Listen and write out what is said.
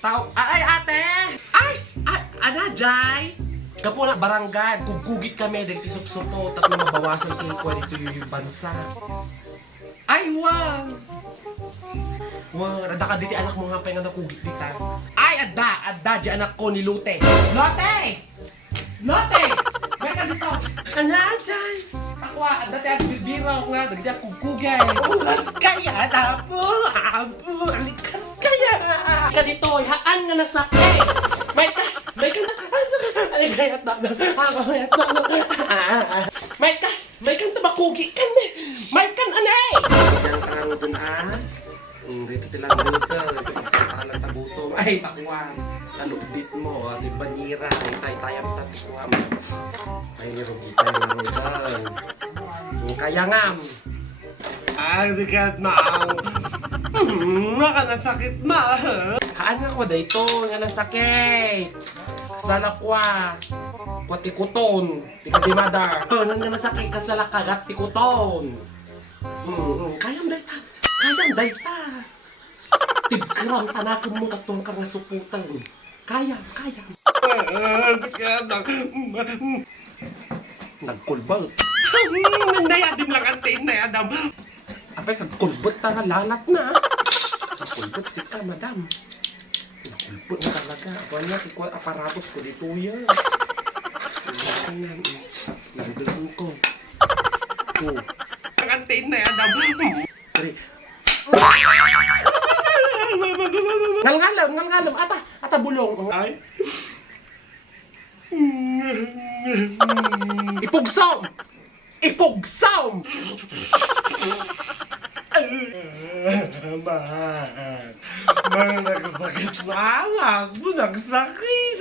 Tao, ay ate! Ay, ana, Jai! Kapo na barangay, gugugit kami, dahil tisup-supo, tapos mabawasan kayo ko dito yung bansa. Ay, wow! Wow, ada ka dito anak mo nga pa nga nakugit dito. Ay, ada, di anak ko ni Lute. Lote! Lote! May ka dito! Ana, Jai! Ako, ada tayo bibira ko nga, dagdag kugugay. Kaya, apo, alikan kaya. Ka dito, haan nga nasakit. May ka na, aligayat na, ako, may ka tabakugi kan, may kan anay. Yang tarang dun dito tilang dito, alang tabuto, ay takuan, talugdit mo, di banira, tay-tayam tatukuan. Ay nirugitan na rugan. Kaya ngam. Ay, dikat na nakanasakit na. Haan nga ko dito, nga nasakit. Sana kwa tikuton, tikadimadar. Nga nasakit ka sa lakagat tikuton. Kayang dayta. Tigram tanakon mo katong kang nasuputan. Kaya. Nagkulbot. Nandayadim lang ang tain na Adam. Apay, nagkulbot na nga lalat na. Nagkulbot si ka, madam. Nagkulbot na talaga. Abuan niya, kiko aparatos ko dito yan. Nagdulong ko. Ang tain na Adam. Sorry. Ngalngalam. Ata bulong. Ay. Ipugsom! Nagpakit na alam mo, nagsakit.